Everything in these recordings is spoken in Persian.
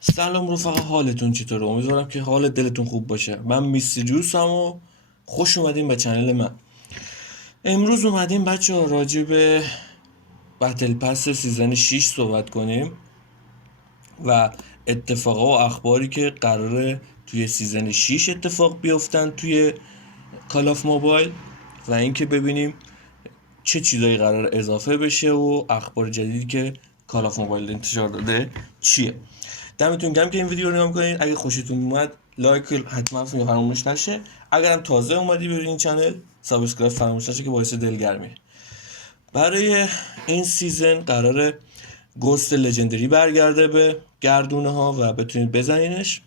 سلام رفقا، حالتون چطوره؟ امیدوارم که حال دلتون خوب باشه. من میستریوسم و خوش اومدین به چنل من. امروز اومدیم بچه ها راجع به بتل پس سیزن 6 صحبت کنیم و اتفاقا و اخباری که قراره توی سیزن 6 اتفاق بیفتن توی کال آف موبایل و اینکه ببینیم چه چیزایی قرار اضافه بشه و اخبار جدیدی که کال آف موبایل انتشار داده چیه. دمتون گرم که این ویدیو رو نگاه کنید. اگه خوشتون اومد لایک حتما فراموش نشه. اگرم تازه اومدی به این چنل سابسکرایب فراموش نشه که باعث دلگرمی. برای این سیزن قراره گوست لژندری برگرده به گردونه ها و بتونید بزنینش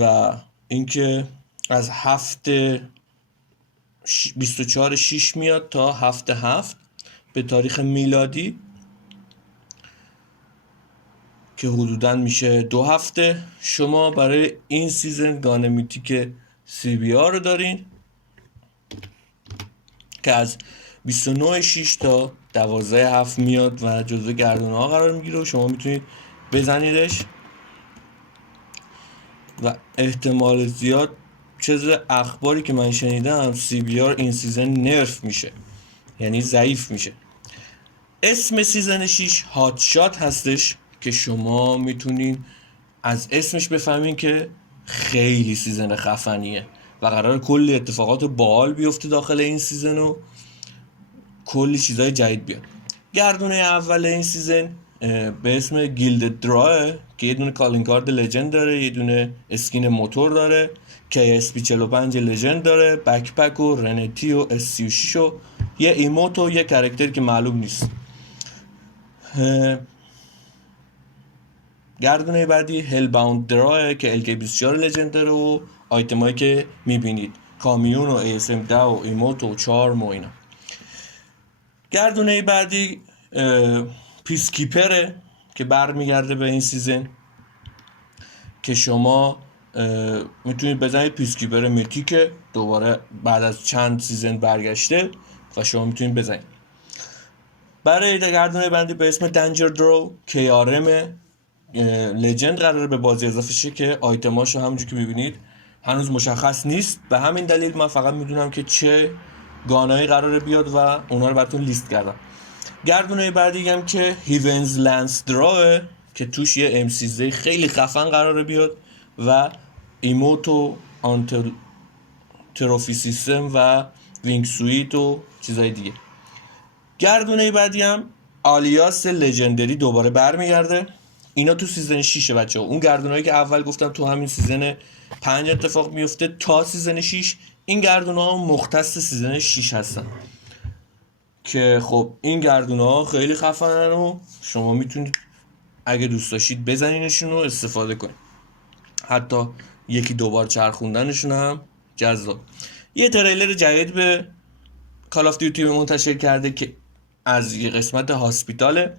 و اینکه از هفته 24/6 میاد تا هفته 7 به تاریخ میلادی که حدوداً میشه 2 هفته. شما برای این سیزن گان میتیک CBR رو دارین که از 29/6 تا 12/7 میاد و جزو گردونه ها قرار میگیره و شما میتونید بزنیدش و احتمال زیاد چیز اخباری که من شنیدم CBR این سیزن نرف میشه، یعنی ضعیف میشه. اسم سیزن 6 هات شات هستش که شما میتونین از اسمش بفهمین که خیلی سیزن خفنیه و قرار کلی اتفاقات باحال بیفته داخل این سیزن و کلی چیزای جدید بیاد. گردونه اول این سیزن به اسم گیلد دراه که یه دونه کالین کارد لژند داره، یه دونه اسکین موتور داره، KSP 45 لژند داره، بکپک و رنتی و S36 و یه ایموت و یه کرکتر که معلوم نیست. گردونه بعدی هل باوند دراه که LK24 لژند داره و آیتمایی که میبینید کامیون و ASM10 و ایموت و چارم و اینا. گردونه بعدی پیس کیپره که برمیگرده به این سیزن که شما میتونید بزنید پیس کیپر میتیک دوباره بعد از چند سیزن برگشته و شما میتونید بزنید. برای گردونه بعدی به اسم دنجر درو که آرم لژند قراره به بازی اضافه شه که آیتماشو همونجور که میبینید هنوز مشخص نیست. به همین دلیل من فقط میدونم که چه گانایی قراره بیاد و اونا رو براتون لیست کردم. گردونه بعدی هم که هیونز لنس دراه که توش یه M13 خیلی خفن قراره بیاد و ایموت و آنتل تروفی سیستم و وینگ سویت و چیزای دیگه. گردونه بعدی هم آلیاس لژندری دوباره برمیگرده. اینا تو سیزن 6 بچه‌ها. اون گردونایی که اول گفتم تو همین سیزن 5 اتفاق میفته تا سیزن 6. این گردونا مختص سیزن 6 هستن که خب این گردونا خیلی خفنن و شما میتونید اگه دوست داشتید بزنینشون و استفاده کنید. حتی یکی دوبار چرخوندنشون هم جذاب. یه تریلر جدید به کال آف دیوتی منتشر کرده که از یه قسمت هاسپیتاله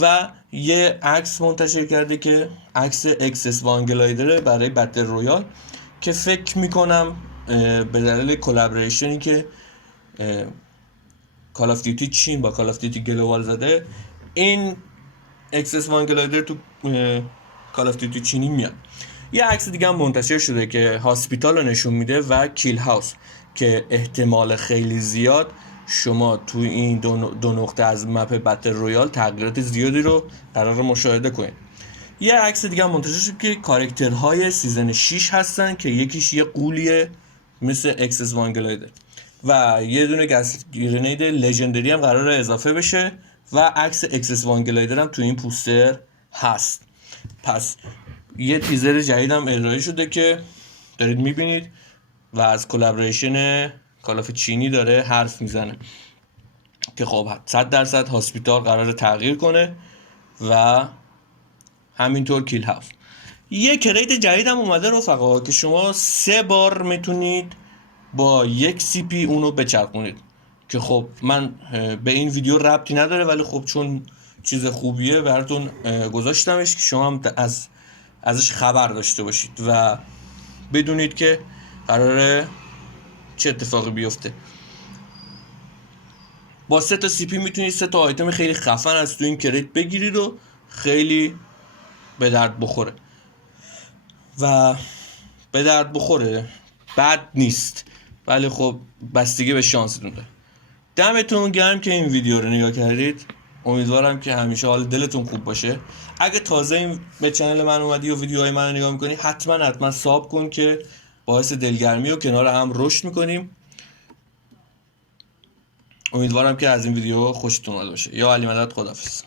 و یه عکس منتشر کرده که عکس اکسس وانگلایدره برای بتل رویال که فکر میکنم به دلیل کلابریشنی که کال آف دیوتی چین با کال آف دیوتی گلوبال زده این اکسس وانگلایدر تو کال آف دیوتی چینی میاد. یه عکس دیگه هم منتشر شده که هاسپیتال رو نشون میده و کیل هاوس که احتمال خیلی زیاد شما تو این دو نقطه از مپ بتل رویال تغییرات زیادی رو قرار مشاهده کنید. یه عکس دیگه هم منتشر شد که کاراکترهای سیزن 6 هستن که یکیش یه قولیه مثل اکسس وانگلایدر و یه دونه گس گرنید لژندری هم قراره اضافه بشه و عکس اکسس وانگلایدر هم تو این پوستر هست. پس یه تیزر جدید هم ارائه شده که دارید میبینید و از کلابریشن کالاف چینی داره حرف میزنه که خب 100% هاسپیتال قراره تغییر کنه و همینطور کیل هاوس. یه کریت جدید هم اومده رفقا که شما 3 بار میتونید با یک سی پی اونو بچرخونید که خب من به این ویدیو ربطی نداره ولی خب چون چیز خوبیه براتون گذاشتمش که شما هم ازش خبر داشته باشید و بدونید که قراره چه اتفاقی بیفته. با 3 تا سی پی میتونید 3 تا آیتم خیلی خفن از تو این کریت بگیرید و خیلی به درد بخوره و به درد بخوره، بد نیست، ولی خب بستگی به شانستون داره. دمتون گرم که این ویدیو رو نگاه کردید. امیدوارم که همیشه حال دلتون خوب باشه. اگه تازه این به چنل من اومدی و ویدیوهای من رو نگاه میکنی، حتما ساب کن که باعث دلگرمی و کنار هم رشد میکنیم. امیدوارم که از این ویدیو خوشتون اومده باشه. یا علی مدد، خداحافظ.